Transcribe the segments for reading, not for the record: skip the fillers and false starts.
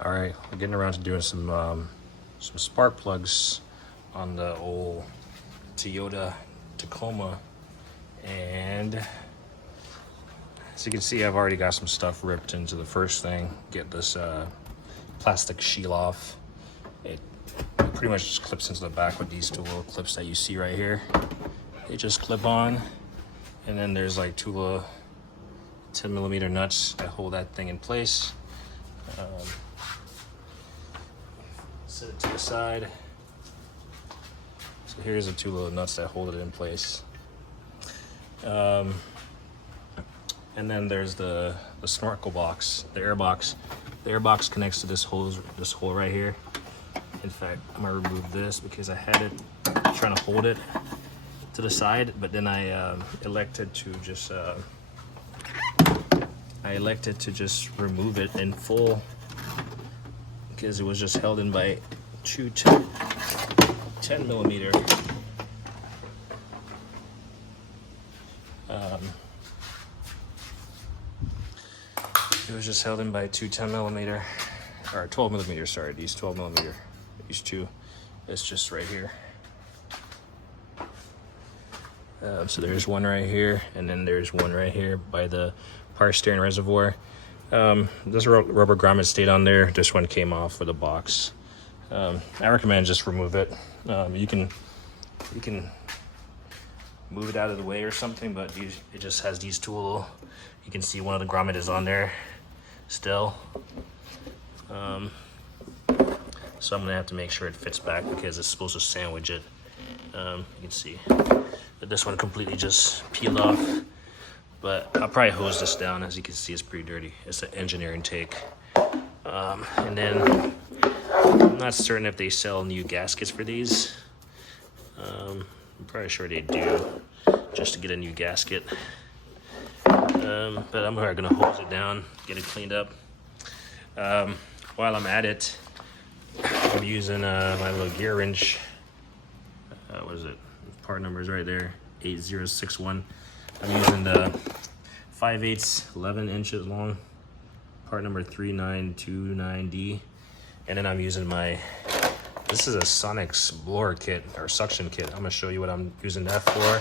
All right, we're getting around to doing some spark plugs on the old Toyota Tacoma, and as you can see, I've already got some stuff ripped into the first thing. Get this plastic shield off. It pretty much just clips into the back with these two little clips that you see right here. They just clip on, and then there's like two little 10mm nuts that hold that thing in place. Set it to the side. So here's the two little nuts that hold it in place. And then there's the snorkel box, the air box. The air box connects to this hole right here. In fact, I'm gonna remove this because I had it trying to hold it to the side, but then I elected to just remove it in full because it was just held in by two 10mm. It was just held in by two 10mm, or 12mm, sorry, these 12mm, these two. It's just right here. So there's one right here, and then there's one right here by the power steering reservoir. This rubber grommet stayed on there. This one came off with a box. I recommend just remove it. You can move it out of the way or something, but it just has these two little, you can see one of the grommet is on there still. So I'm gonna have to make sure it fits back because it's supposed to sandwich it. You can see that this one completely just peeled off, but I'll probably hose this down. As you can see, it's pretty dirty. It's an engineering take. And then I'm not certain if they sell new gaskets for these. I'm probably sure they do, just to get a new gasket. But I'm probably gonna hose it down, get it cleaned up. While I'm at it, I'm using my little gear wrench. What is it? Part number is right there, 8061. I'm using the 5/8, 11 inches long, part number 3929D. And then I'm using this is a Sonex blower kit, or suction kit. I'm gonna show you what I'm using that for.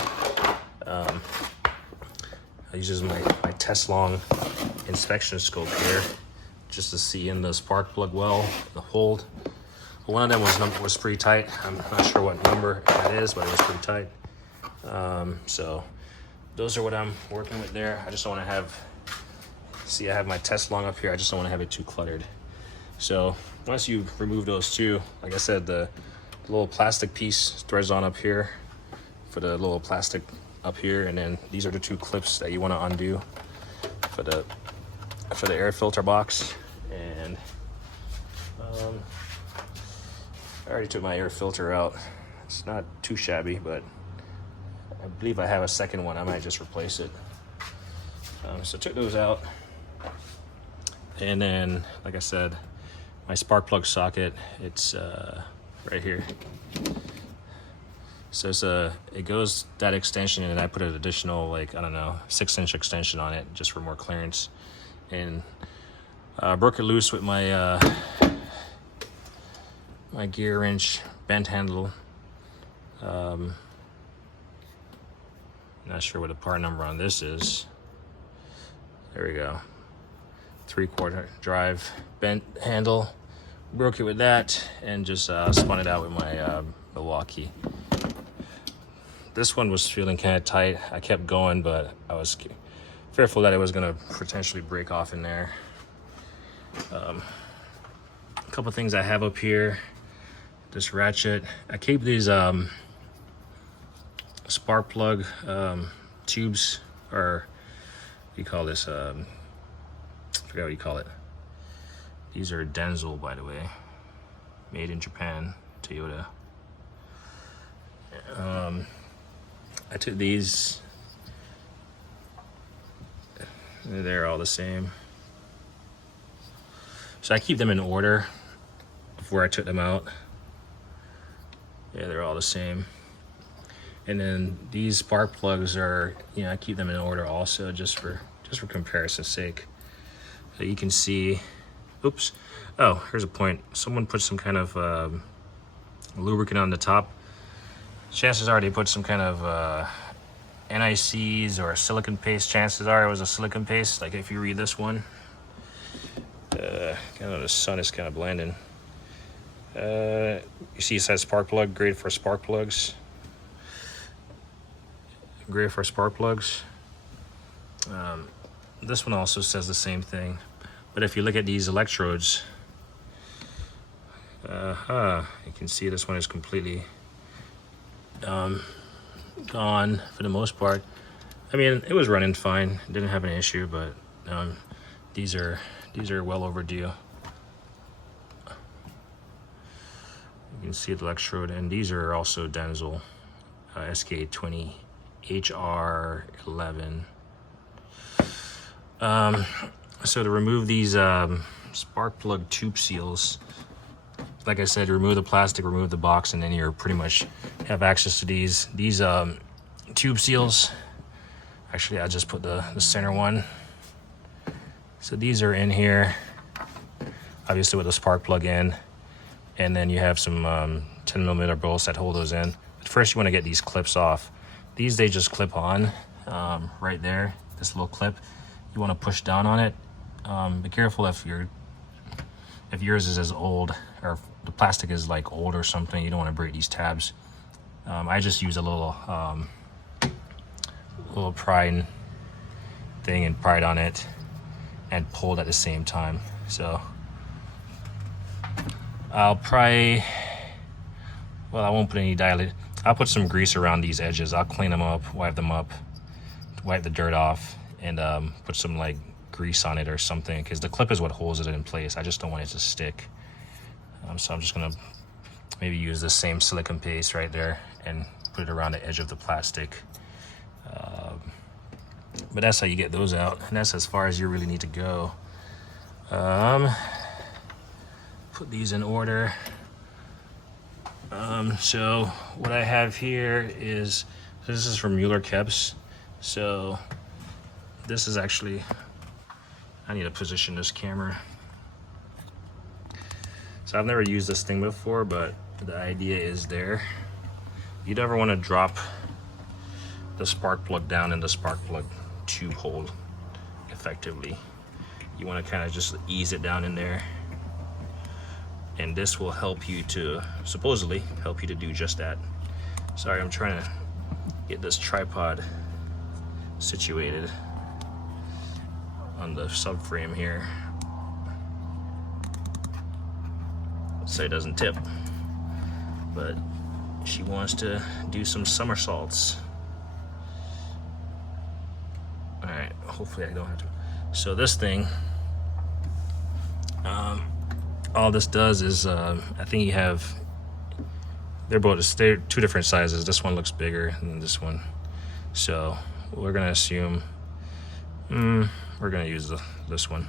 I use my Tesla inspection scope here, just to see in the spark plug well, the hold. One of them was pretty tight. I'm not sure what number that is, but it was pretty tight. So those are what I'm working with there. I just don't want to have, see, I have my test long up here. I just don't want to have it too cluttered. So once you remove those two, like I said, the little plastic piece threads on up here for the little plastic up here, and then these are the two clips that you want to undo for the air filter box. And I already took my air filter out. It's not too shabby, but I believe I have a second one. I might just replace it. So I took those out. And then, like I said, my spark plug socket, it's right here. So it goes that extension, and I put an additional, like, I don't know, 6-inch extension on it just for more clearance. And I broke it loose with my my gear wrench bent handle. Not sure what the part number on this is. There we go. 3/4 drive bent handle. Broke it with that and just spun it out with my Milwaukee. This one was feeling kind of tight. I kept going, but I was fearful that it was gonna potentially break off in there. A couple things I have up here. This ratchet. I keep these spark plug tubes, or what do you call this? I forgot what you call it. These are Denso, by the way, made in Japan, Toyota. I took these. They're all the same. So I keep them in order before I took them out. Yeah, they're all the same. And then these spark plugs are, I keep them in order also, just for comparison's sake. So you can see Oops. Oh, here's a point. Someone put some kind of lubricant on the top. Chances are they put some kind of NICs or silicone paste. Chances are it was a silicone paste. Like if you read this one, kind of the sun is kind of blinding. You see it says spark plug, great for spark plugs. Great for spark plugs. This one also says the same thing. But if you look at these electrodes, you can see this one is completely gone for the most part. I mean, it was running fine, didn't have an issue, but these are well overdue. You can see the electrode, and these are also Denso SK20 HR11. So to remove these spark plug tube seals, like I said, remove the plastic, remove the box, and then you're pretty much have access to these tube seals. Actually, I just put the center one. So these are in here, obviously with the spark plug in, and then you have some 10mm bolts that hold those in. But first, you want to get these clips off. These they just clip on right there. This little clip. You want to push down on it. Be careful if yours is as old, or if the plastic is like old or something. You don't want to break these tabs. I just use a little pry thing and pry it on it and pulled at the same time. So I'll pry. Well, I won't put any dilate. I'll put some grease around these edges. I'll clean them up, wipe them up, wipe the dirt off, and put some like grease on it or something, because the clip is what holds it in place. I just don't want it to stick. So I'm just gonna maybe use the same silicone paste right there and put it around the edge of the plastic. But that's how you get those out, and that's as far as you really need to go. Put these in order. So what I have here is, this is from Mueller-Kebs. So this is actually, I need to position this camera. So I've never used this thing before, but the idea is there. You never want to drop the spark plug down in the spark plug tube hole effectively. You want to kind of just ease it down in there, and this will help you to, supposedly help you to do just that. Sorry, I'm trying to get this tripod situated on the subframe here so it doesn't tip. But she wants to do some somersaults. All right, hopefully I don't have to. So this thing, all this does is, I think you have, they're two different sizes. This one looks bigger than this one. So we're gonna assume, we're gonna use this one.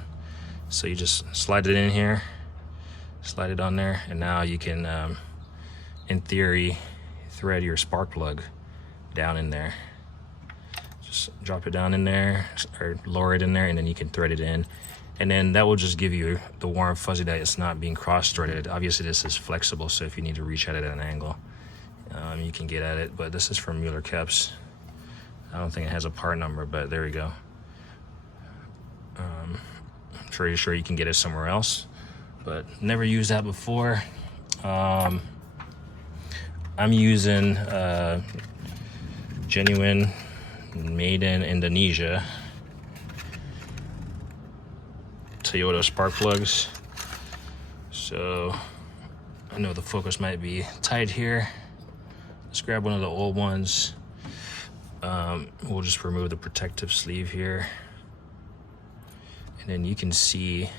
So you just slide it in here, slide it on there, and now you can, in theory, thread your spark plug down in there. Just drop it down in there, or lower it in there, and then you can thread it in. And then that will just give you the warm fuzzy that it's not being cross-threaded. Obviously this is flexible, so if you need to reach at it at an angle, you can get at it. But this is from Mueller-Kebs. I don't think it has a part number, but there we go. I'm pretty sure you can get it somewhere else, but never used that before. I'm using genuine, made in Indonesia Toyota spark plugs. So I know the focus might be tight here. Let's grab one of the old ones. We'll just remove the protective sleeve here, and then you can see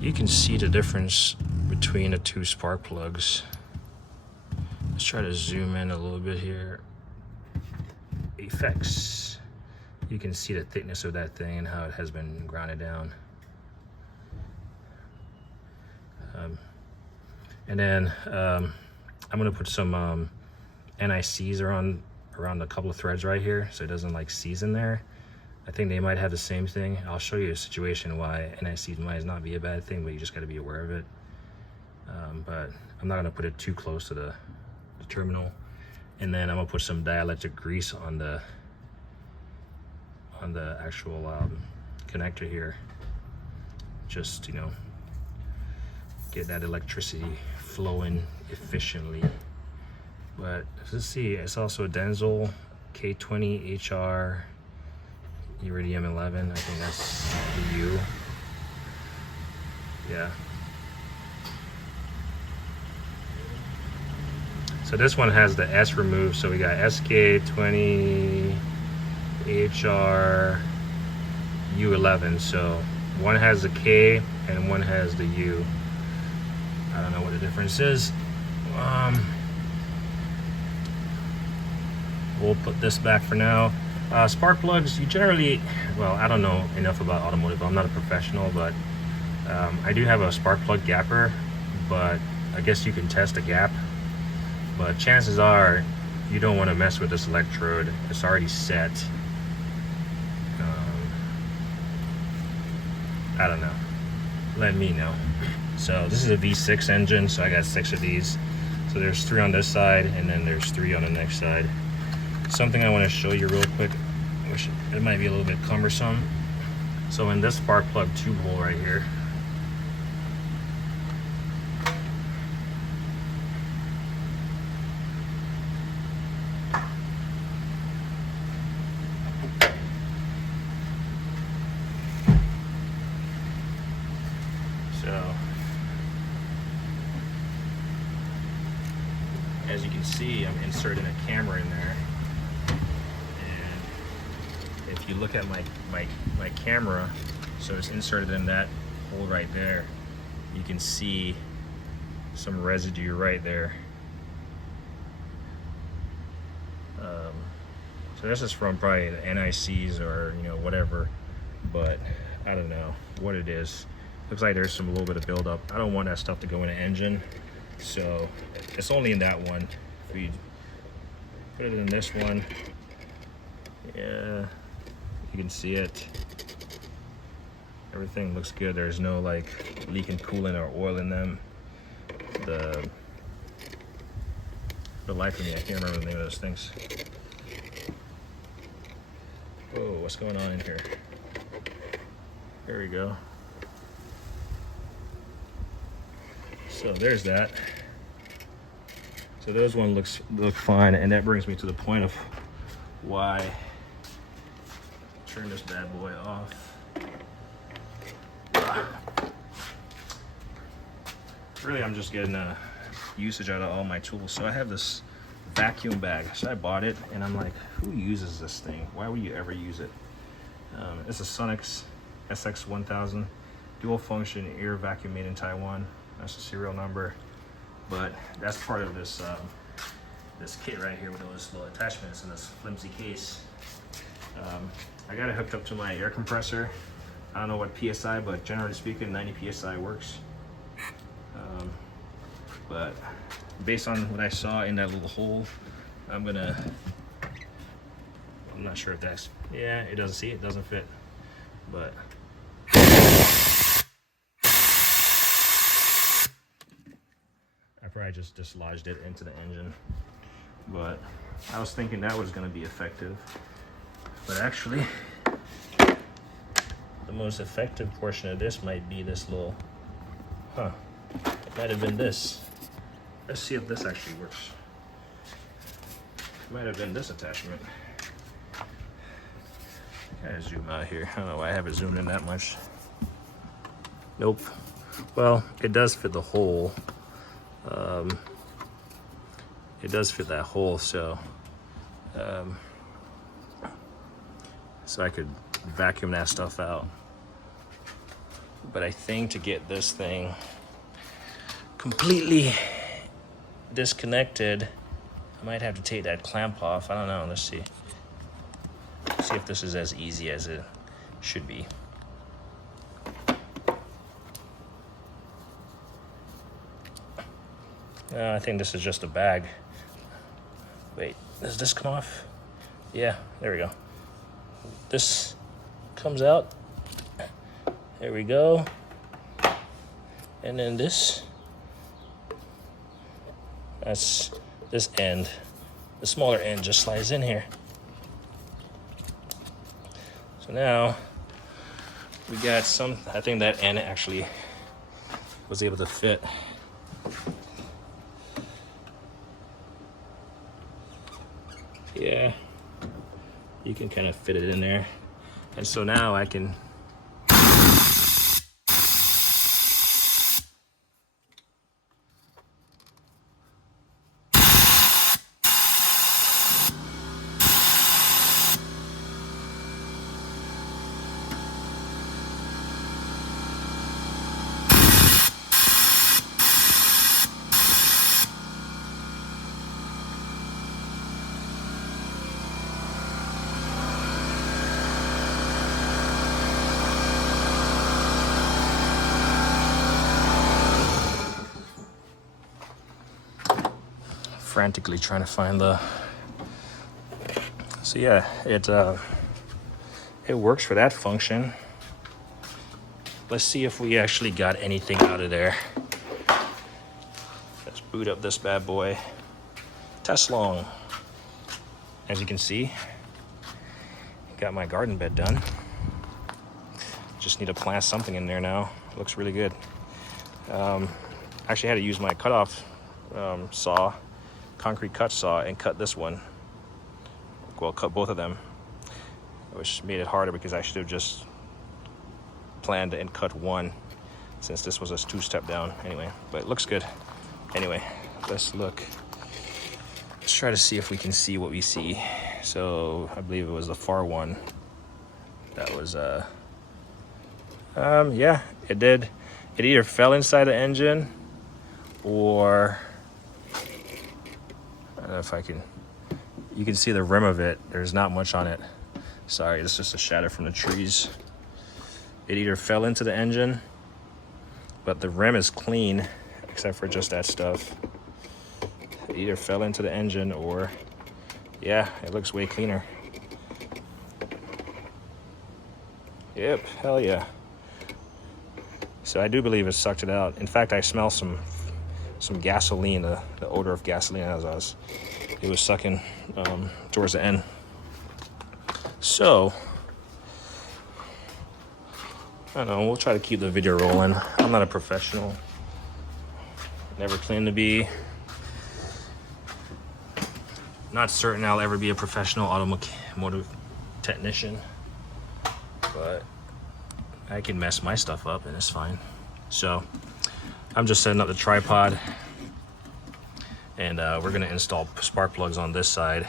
the difference between the two spark plugs. Let's try to zoom in a little bit here. Effects. You can see the thickness of that thing and how it has been grounded down. And then I'm gonna put some NICs around a couple of threads right here, so it doesn't like seize in there. I think they might have the same thing. I'll show you a situation why NICs might not be a bad thing, but you just got to be aware of it. But I'm not gonna put it too close to the terminal. And then I'm gonna put some dielectric grease on the actual connector here. Just, you know, get that electricity flowing efficiently. But let's see, it's also a Denzel K20 HR Iridium 11. I think that's the U. Yeah. So this one has the S removed. So we got SK20 HR U11. So one has the K and one has the U. I don't know what the difference is. We'll put this back for now. Spark plugs, you generally, well, I don't know enough about automotive. I'm not a professional, but I do have a spark plug gapper, but I guess you can test a gap. But chances are you don't want to mess with this electrode. It's already set. I don't know. Let me know. So this is a V6 engine, so I got 6 of these. So there's 3 on this side, and then there's 3 on the next side. Something I want to show you real quick, which it might be a little bit cumbersome. So in this spark plug tube hole right here, so as you can see, I'm inserting a camera in there. And if you look at my camera, so it's inserted in that hole right there, you can see some residue right there. So this is from probably the NICs or, you know, whatever, but I don't know what it is. Looks like there's some little bit of buildup. I don't want that stuff to go in an engine, so it's only in that one. If we put it in this one, yeah, you can see it. Everything looks good. There's no like leaking coolant or oil in them. The life of me, I can't remember the name of those things. Whoa, what's going on in here? There we go. So there's that. So those one look fine, and that brings me to the point of why turn this bad boy off. Really, I'm just getting a usage out of all my tools. So I have this vacuum bag. So I bought it, and I'm like, who uses this thing? Why would you ever use it? It's a Sonix SX1000 dual function air vacuum made in Taiwan. That's the serial number. But that's part of this this kit right here with those little attachments in this flimsy case. I got it hooked up to my air compressor. I don't know what PSI, but generally speaking, 90 PSI works. But based on what I saw in that little hole, I'm not sure if that's, yeah, it doesn't see, it doesn't fit, but I probably just dislodged it into the engine. But I was thinking that was going to be effective, but actually the most effective portion of this might be this little, it might have been this. Let's see if this actually works. It might have been this attachment. Gotta zoom out here. I don't know why I haven't zoomed in that much. Nope. Well, it does fit the hole. It does fit that hole, so I could vacuum that stuff out. But I think to get this thing completely disconnected, I might have to take that clamp off. I don't know. Let's see. See if this is as easy as it should be. I think this is just a bag. Wait, does this come off? Yeah, there we go. This comes out. There we go. And then this, that's this end. The smaller end just slides in here. So now we got some, I think that end actually was able to fit. Yeah, you can kind of fit it in there. And so now I can frantically trying to find the, so yeah, it works for that function. Let's see if we actually got anything out of there. Let's boot up this bad boy. Test long. As you can see, got my garden bed done. Just need to plant something in there now. Looks really good. Actually had to use my cutoff saw, concrete cut saw, and cut this one. Well, cut both of them, which made it harder because I should have just planned and cut one, since this was a 2-step down anyway. But it looks good. Anyway, let's look. Let's try to see if we can see what we see. So I believe it was the far one. That was yeah, it did. It either fell inside the engine, or I don't know if I can. You can see the rim of it. There's not much on it. Sorry, it's just a shadow from the trees. It either fell into the engine, but the rim is clean, except for just that stuff. It either fell into the engine, or, yeah, it looks way cleaner. Yep, hell yeah. So I do believe it sucked it out. In fact, I smell some gasoline, the odor of gasoline as it was sucking towards the end. So, I don't know, we'll try to keep the video rolling. I'm not a professional. Never claimed to be. Not certain I'll ever be a professional automotive technician, but I can mess my stuff up and it's fine. So I'm just setting up the tripod, and we're gonna install spark plugs on this side.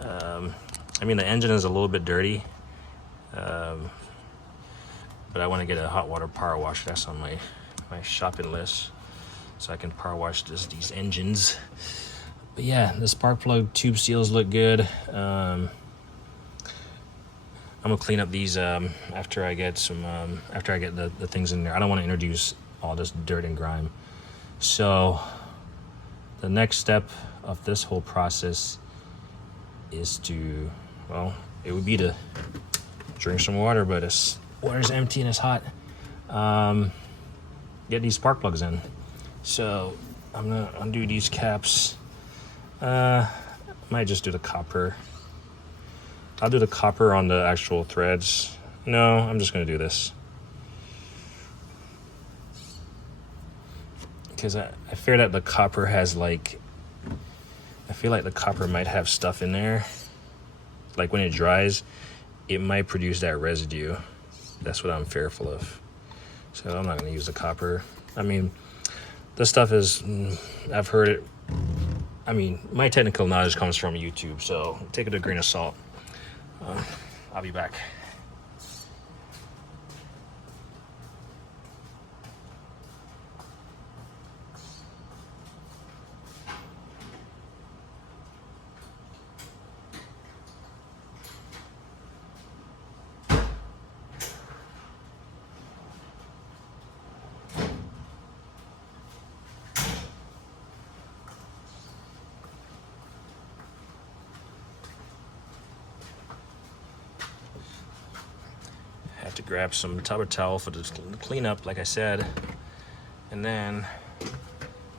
I mean, the engine is a little bit dirty, but I want to get a hot water power wash. That's on my shopping list, so I can power wash these engines. But yeah, the spark plug tube seals look good. I'm gonna clean up these after I get the things in there. I don't want to introduce all this dirt and grime. So the next step of this whole process is to, well, it would be to drink some water, but this water's empty and it's hot. Get these spark plugs in. So I'm gonna undo these caps. Might just do the copper. I'll do the copper on the actual threads. No, I'm just gonna do this, because I fear that the copper has I feel like the copper might have stuff in there. Like when it dries, it might produce that residue. That's what I'm fearful of. So I'm not gonna use the copper. I mean, this stuff is, I've heard it. I mean, my technical knowledge comes from YouTube, so take it with a grain of salt. I'll be back. have to grab some towel for the cleanup, like I said. And then,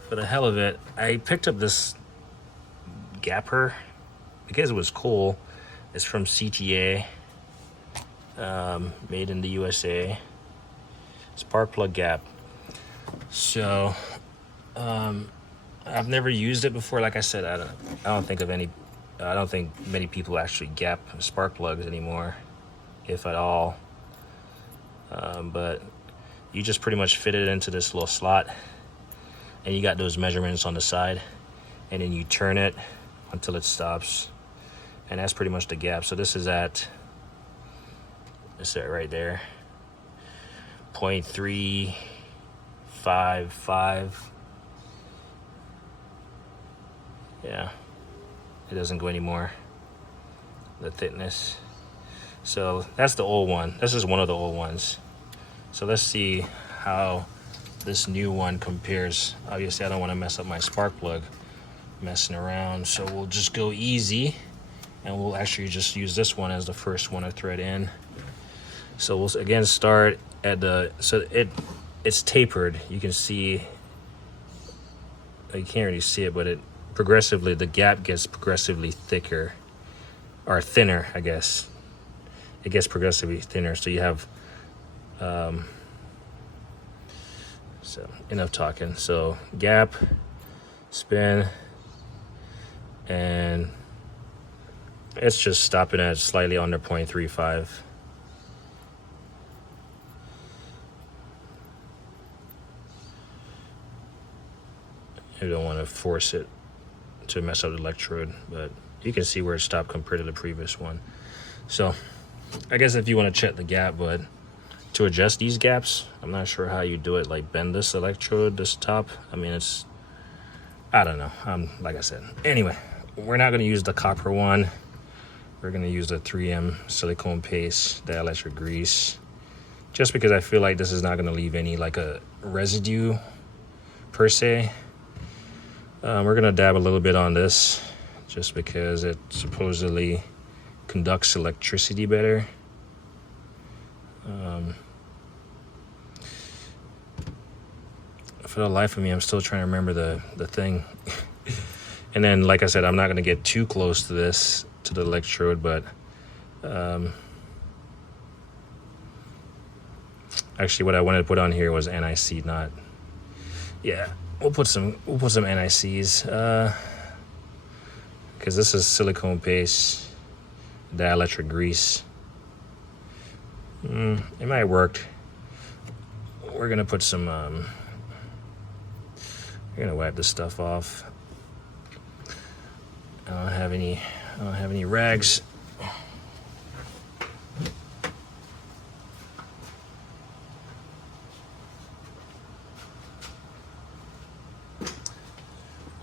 for the hell of it, I picked up this gapper because it was cool. It's from CTA, made in the USA. Spark plug gap. So, I've never used it before. Like I said, I don't think many people actually gap spark plugs anymore, if at all. But you just pretty much fit it into this little slot, and you got those measurements on the side, and then you turn it until it stops, and that's pretty much the gap. So this is at right there, 0.355. Yeah, it doesn't go anymore, the thickness. So that's the old one. This is one of the old ones. So let's see how this new one compares. Obviously I don't want to mess up my spark plug messing around, so we'll just go easy, and we'll actually just use this one as the first one to thread in. So we'll again start at it's tapered. You can see, you can't really see it, but it progressively, the gap gets progressively thicker, or thinner, I guess. It gets progressively thinner. So you have so enough talking. So gap, spin, and it's just stopping at slightly under 0.35. You don't want to force it to mess up the electrode, but you can see where it stopped compared to the previous one. So I guess if you want to check the gap, but to adjust these gaps, I'm not sure how you do it, like bend this electrode, this top. I mean, I don't know. Like I said, anyway, we're not going to use the copper one. We're going to use the 3M silicone paste dielectric grease, just because I feel like this is not going to leave any like a residue per se. We're going to dab a little bit on this just because it supposedly conducts electricity better. For the life of me, I'm still trying to remember the thing. And then, like I said, I'm not going to get too close to this, to the electrode, but actually what I wanted to put on here was NIC, not, yeah, we'll put some NICs, because this is silicone paste, dielectric grease. It might work. We're gonna put some we're gonna wipe this stuff off. I don't have any rags.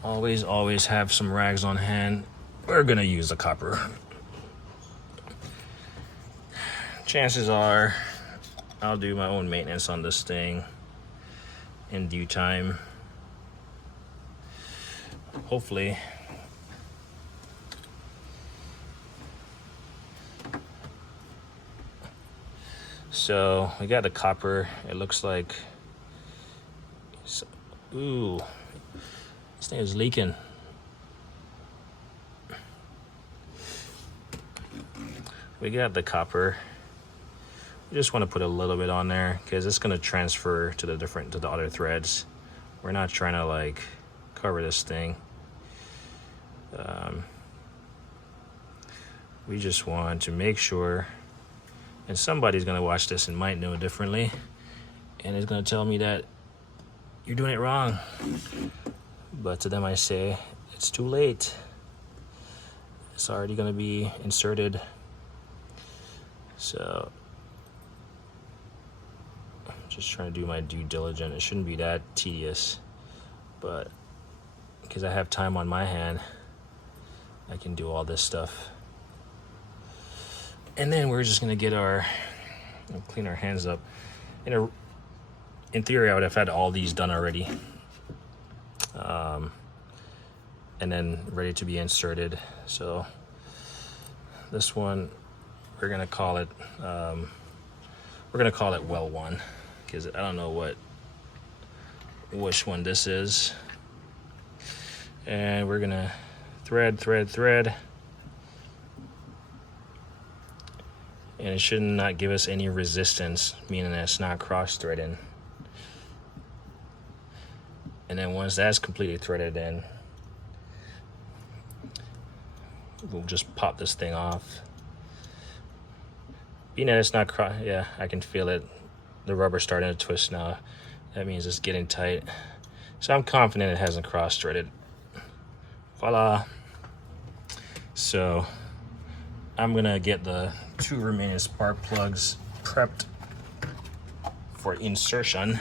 Always have some rags on hand. We're gonna use the copper. Chances are I'll do my own maintenance on this thing in due time. Hopefully. So we got the copper. It looks like, ooh, this thing is leaking. We got the copper. We just want to put a little bit on there because it's going to transfer to the other threads. We're not trying to like cover this thing. We just want to make sure, and somebody's going to watch this and might know differently, and it's going to tell me that you're doing it wrong. But to them I say, it's too late. It's already going to be inserted. So I'm just trying to do my due diligence. It shouldn't be that tedious, but because I have time on my hand, I can do all this stuff. And then we're just gonna get clean our hands up. In theory, I would have had all these done already, and then ready to be inserted. So this one, we're gonna call it We're gonna call it well 1 because I don't know which one this is. And we're gonna thread. And it should not give us any resistance, meaning that it's not cross-threading. And then once that's completely threaded in, we'll just pop this thing off. Being that it's not yeah, I can feel it. The rubber's starting to twist now. That means it's getting tight. So I'm confident it hasn't cross-threaded. Voila. So I'm gonna get the 2 remaining spark plugs prepped for insertion.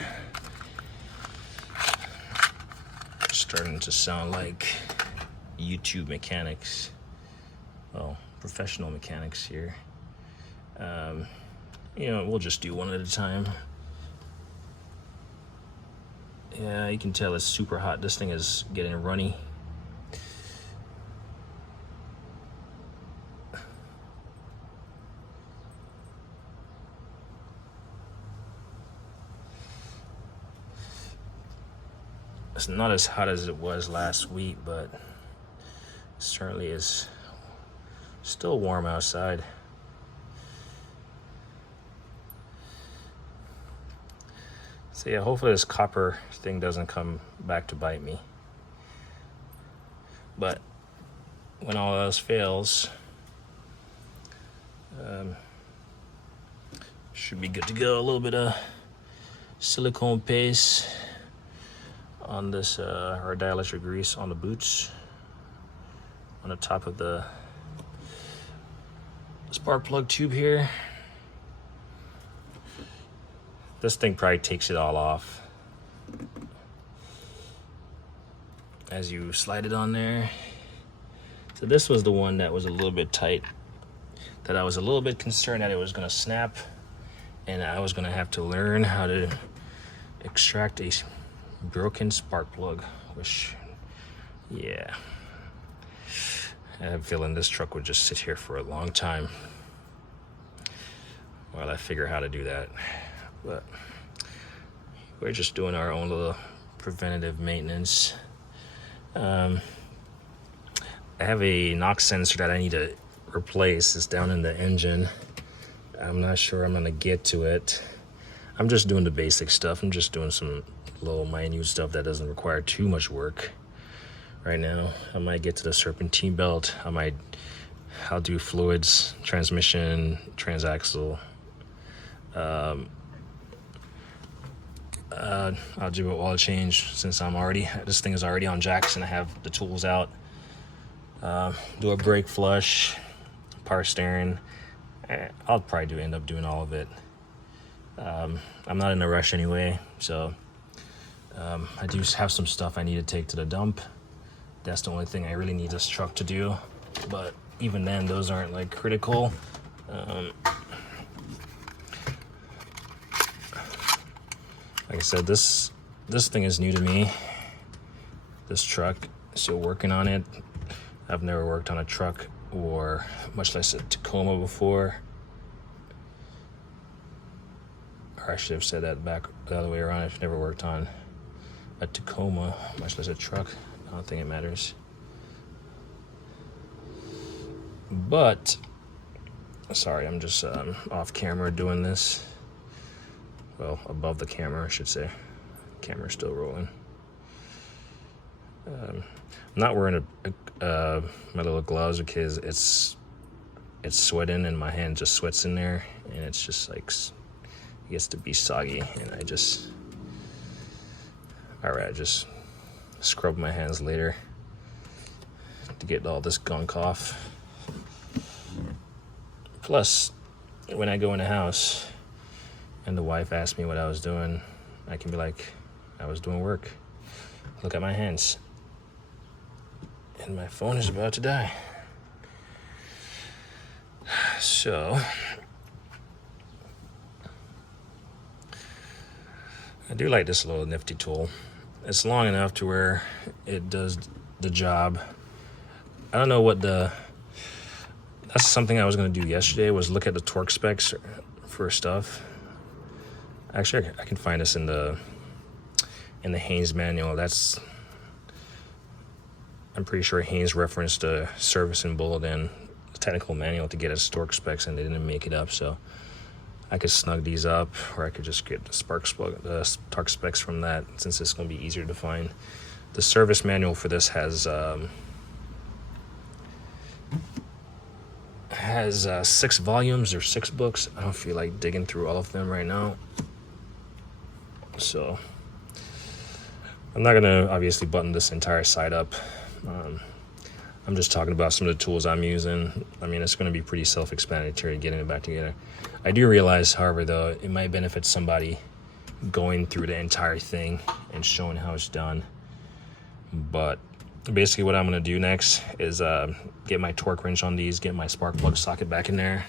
Starting to sound like YouTube mechanics. Well, professional mechanics here. You know, we'll just do one at a time. Yeah, you can tell it's super hot. This thing is getting runny. It's not as hot as it was last week, but it certainly is still warm outside. So yeah, hopefully this copper thing doesn't come back to bite me. But when all else fails, should be good to go. A little bit of silicone paste on this, or dielectric grease on the boots, on the top of the spark plug tube here. This thing probably takes it all off as you slide it on there. So this was the one that was a little bit tight, that I was a little bit concerned that it was gonna snap, and I was gonna have to learn how to extract a broken spark plug, which, yeah, I have a feeling this truck would just sit here for a long time while I figure how to do that. But we're just doing our own little preventative maintenance. I have a knock sensor that I need to replace. It's down in the engine. I'm not sure I'm gonna get to it. I'm just doing the basic stuff. I'm just doing some little minute stuff that doesn't require too much work right now. I might get to the serpentine belt. I'll do fluids, transmission, transaxle. I'll do an oil change since this thing is already on jacks and I have the tools out. Do a brake flush, power steering. I'll probably end up doing all of it. I'm not in a rush anyway, so I do have some stuff I need to take to the dump. That's the only thing I really need this truck to do, but even then, those aren't like critical. Like I said, this thing is new to me, this truck. Still working on it. I've never worked on a truck, or much less a Tacoma before. Or I should have said that back the other way around. I've never worked on a Tacoma, much less a truck. I don't think it matters. But, sorry, I'm just off camera doing this. Well, above the camera, I should say. Camera's still rolling. I'm not wearing my little gloves because it's sweating and my hand just sweats in there, and it's just like, it gets to be soggy, and I just scrub my hands later to get all this gunk off. Plus, when I go in the house and the wife asks me what I was doing, I can be like, I was doing work. Look at my hands. And my phone is about to die. So, I do like this little nifty tool. It's long enough to where it does the job. I don't know what that's something I was gonna do yesterday, was look at the torque specs for stuff. Actually, I can find this in the Haynes manual. I'm pretty sure Haynes referenced a service in bullet and a technical manual to get us torque specs, and they didn't make it up. So I could snug these up, or I could just get the torque specs from that, since it's going to be easier to find. The service manual for this has 6 volumes or 6 books. I don't feel like digging through all of them right now, so I'm not gonna obviously button this entire side up. I'm just talking about some of the tools I'm using. I mean, it's going to be pretty self-explanatory getting it back together. I do realize, however, though, it might benefit somebody going through the entire thing and showing how it's done. But basically what I'm going to do next is get my torque wrench on these, get my spark plug socket back in there.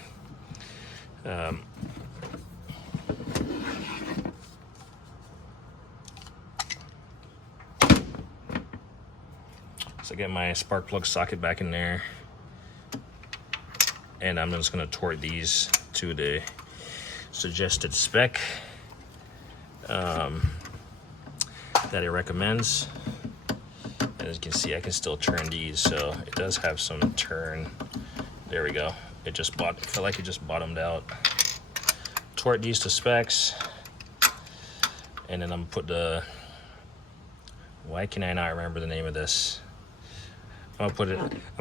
So get my spark plug socket back in there, and I'm just going to torque these to the suggested spec that it recommends. And as you can see, I can still turn these, so it does have some turn. There we go. It felt like it just bottomed out. Torque these to specs, and then I'm gonna put why can I not remember the name of this? I'm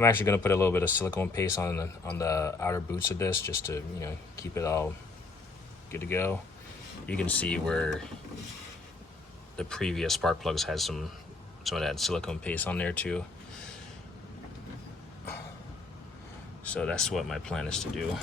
actually gonna put a little bit of silicone paste on the outer boots of this, just to keep it all good to go. You can see where the previous spark plugs had some of that silicone paste on there too. So that's what my plan is to do.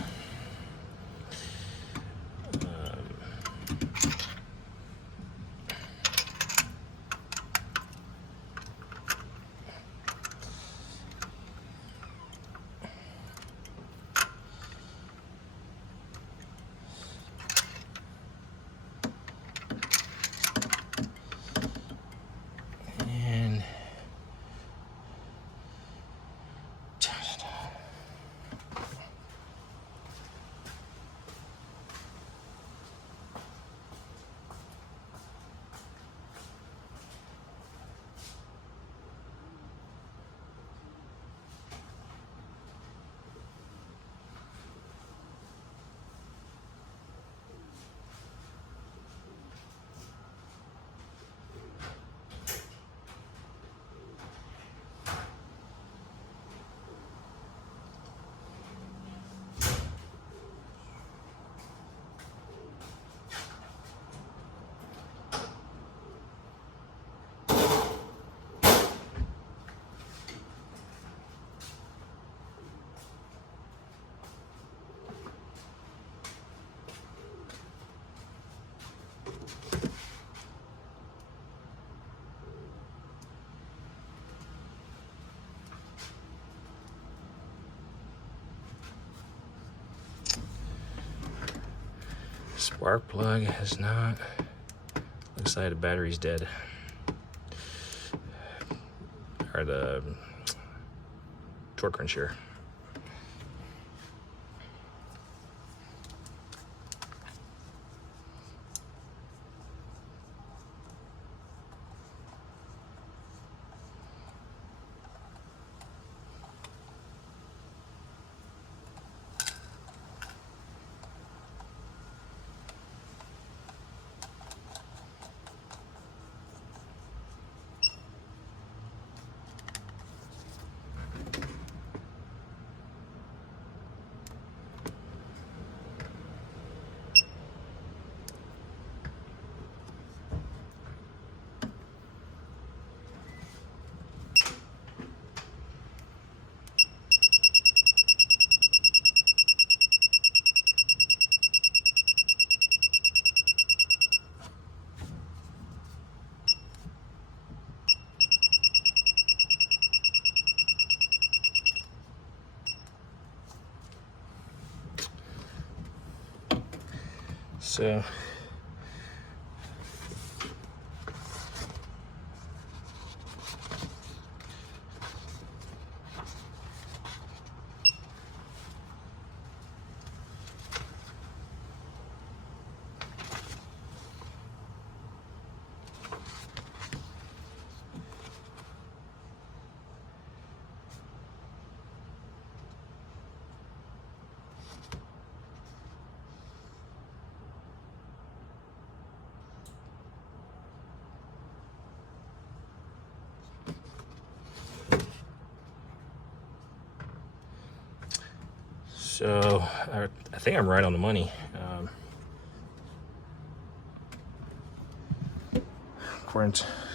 Spark plug has not. Looks like the battery's dead. Or the torque wrench here. So So I think I'm right on the money.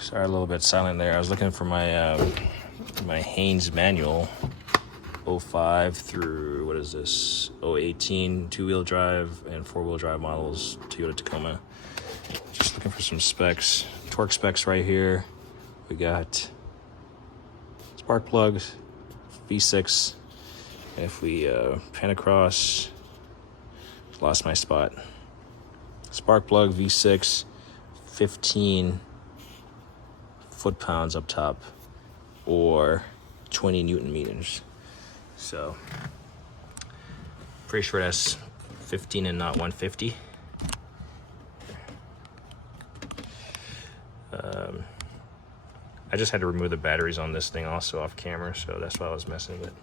Sorry, a little bit silent there. I was looking for my my Haynes manual, 05 through, what is this, 018, two-wheel drive and four-wheel drive models, Toyota Tacoma. Just looking for some specs, torque specs right here. We got spark plugs, V6. If we pan across, lost my spot. Spark plug, V6, 15 foot-pounds up top, or 20 Newton meters. So, pretty sure that's 15 and not 150. I just had to remove the batteries on this thing also off camera, so that's why I was messing with it.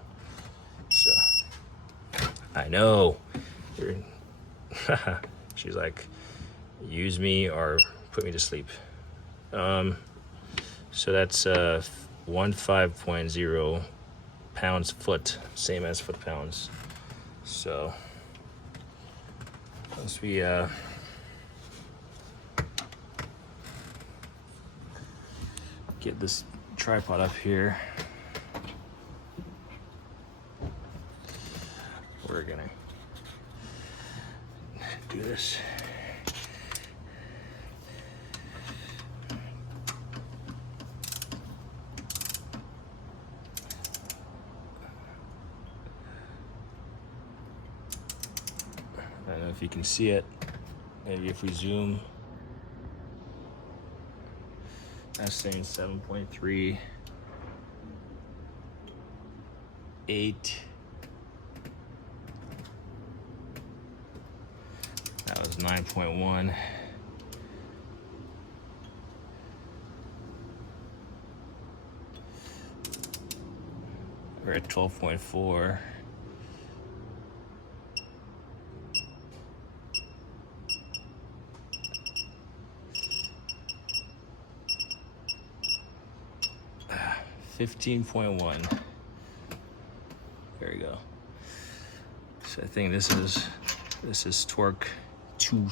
So, I know. She's like, use me or put me to sleep. So that's 15.0 pounds foot, same as foot pounds. So once we get this tripod up here, we're gonna do this. I don't know if you can see it. Maybe if we zoom, that's saying 7.3, 8. That was 9.1. We're at 12.4. $15.1. There you go. So I think this is torque to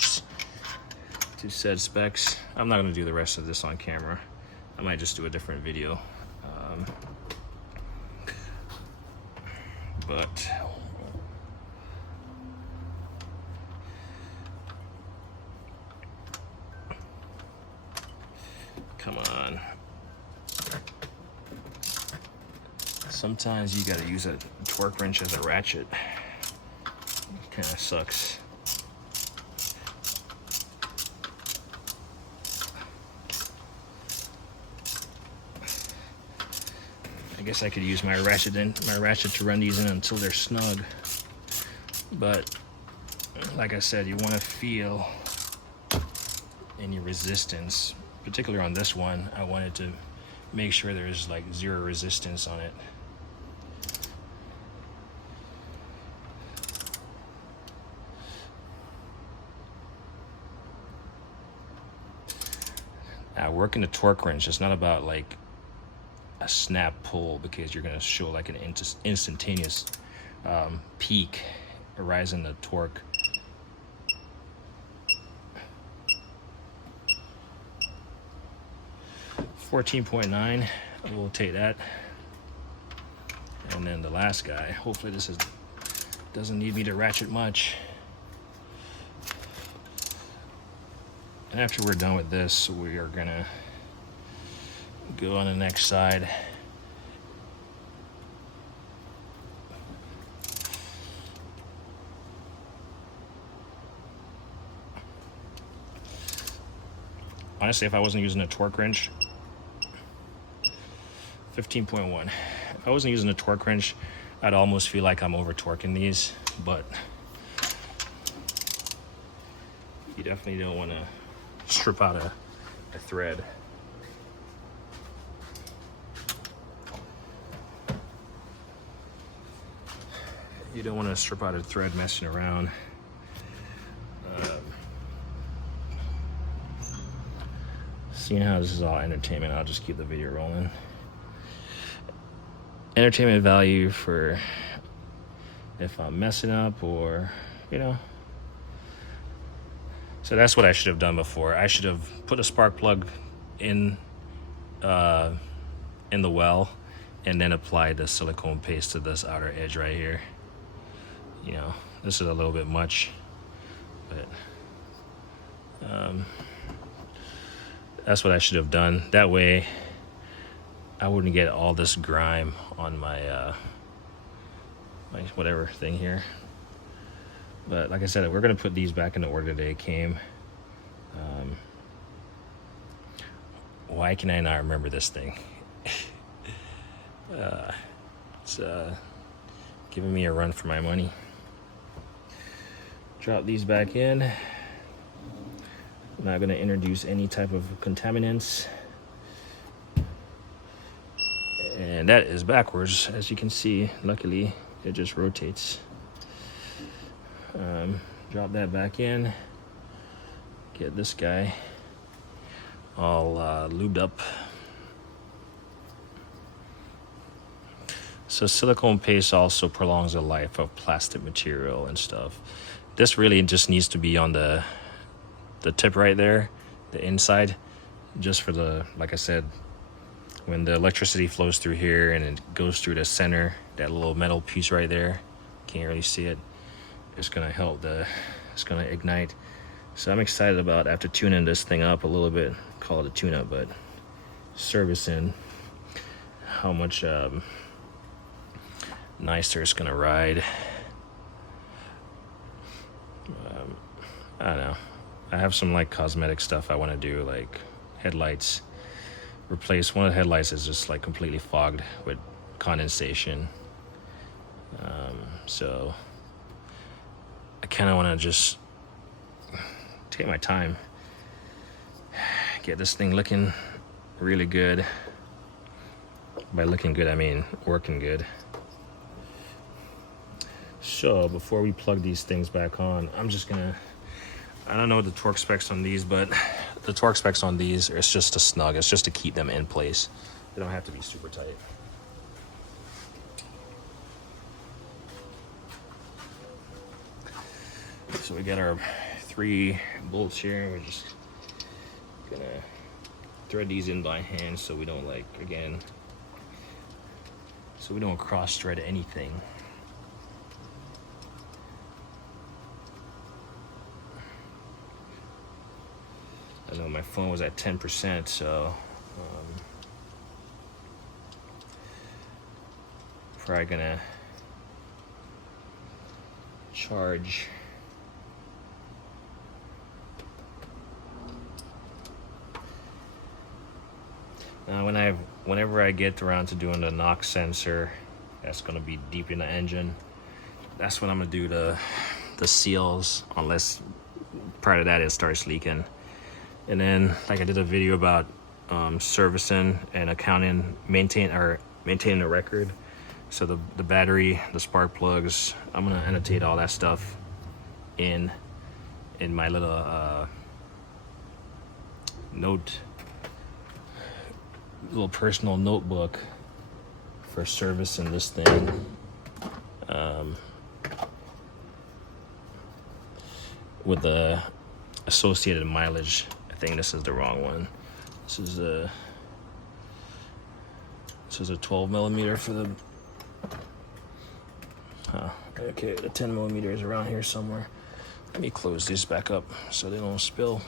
said specs. I'm not gonna do the rest of this on camera. I might just do a different video. But come on. Sometimes you gotta use a torque wrench as a ratchet. Kind of sucks. I guess I could use my ratchet to run these in until they're snug. But like I said, you want to feel any resistance, particularly on this one. I wanted to make sure there's like zero resistance on it. Now, working the torque wrench, it's not about like a snap pull, because you're going to show like an instantaneous peak, a rise in the torque. $14.9, we'll take that. And then the last guy, hopefully this doesn't need me to ratchet much. And after we're done with this, we are gonna go on the next side. Honestly, if I wasn't using a torque wrench, 15.1. If I wasn't using a torque wrench, I'd almost feel like I'm over torquing these, but you definitely don't want to strip out a thread. You don't want to strip out a thread messing around. Seeing how this is all entertainment, I'll just keep the video rolling. Entertainment value for if I'm messing up, or, you know. So that's what I should have done before. I should have put a spark plug in the well, and then applied the silicone paste to this outer edge right here. You know, this is a little bit much, but that's what I should have done. That way I wouldn't get all this grime on my my whatever thing here. But like I said, we're gonna put these back in the order they came. Why can I not remember this thing? It's giving me a run for my money. Drop these back in. I'm not gonna introduce any type of contaminants. And that is backwards, as you can see. Luckily, it just rotates. Drop that back in. Get this guy all lubed up. So silicone paste also prolongs the life of plastic material and stuff. This really just needs to be on the tip right there, the inside, just for the, like I said, when the electricity flows through here and it goes through the center, that little metal piece right there, can't really see it, it's gonna help it's gonna ignite. So I'm excited about, after tuning this thing up a little bit, call it a tune up, but servicing, how much nicer it's gonna ride. I don't know. I have some like cosmetic stuff I want to do, like headlights. Replace one of the headlights is just like completely fogged with condensation. So I kind of want to just take my time, get this thing looking really good. By looking good, I mean working good. So before we plug these things back on, I'm just gonna, I don't know the torque specs on these, but the torque specs on these, it's just to snug, it's just to keep them in place. They don't have to be super tight. So we got our 3 bolts here. We're just gonna thread these in by hand so we don't, like, again, so we don't cross thread anything. I know my phone was at 10%, so probably gonna charge. Now whenever I get around to doing the NOx sensor, that's gonna be deep in the engine. That's when I'm gonna do the seals, unless prior to that it starts leaking. And then, like I did a video about servicing and accounting, maintaining the record. So the battery, the spark plugs, I'm gonna annotate all that stuff in my little little personal notebook for servicing this thing. With the associated mileage. I think this is the wrong one. This is a 12 millimeter for the, okay, the 10 millimeter is around here somewhere. Let me close these back up so they don't spill.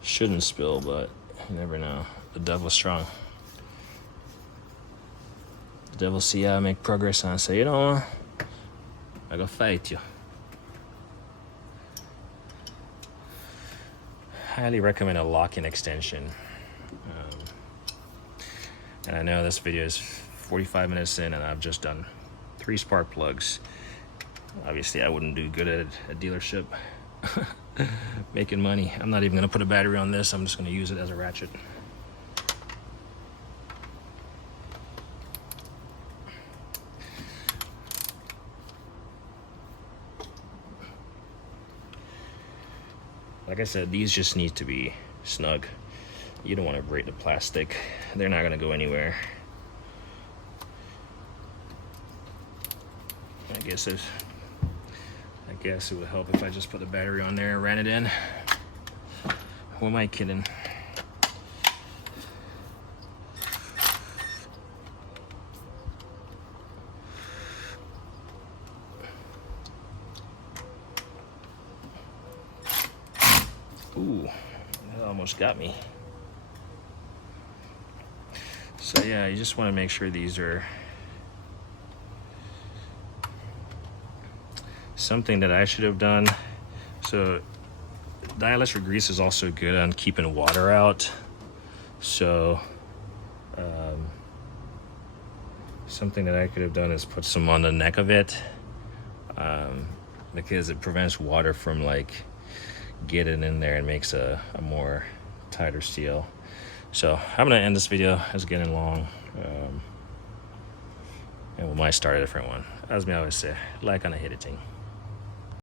Shouldn't spill, but you never know. The devil's strong. The devil see I make progress and say, you know what? I gotta fight you. Highly recommend a lock-in extension. And I know this video is 45 minutes in and I've just done 3 spark plugs. Obviously I wouldn't do good at a dealership making money. I'm not even gonna put a battery on this. I'm just gonna use it as a ratchet. Like I said, these just need to be snug. You don't want to break the plastic. They're not going to go anywhere. guess it would help if I just put the battery on there and ran it in. Who am I kidding? Ooh, that almost got me. So yeah, you just want to make sure these are something that I should have done. So dielectric grease is also good on keeping water out. So something that I could have done is put some on the neck of it, because it prevents water from like getting in there and makes a more tighter seal. So I'm gonna end this video. It's getting long, and we might start a different one. As me always say, like on a hit it thing.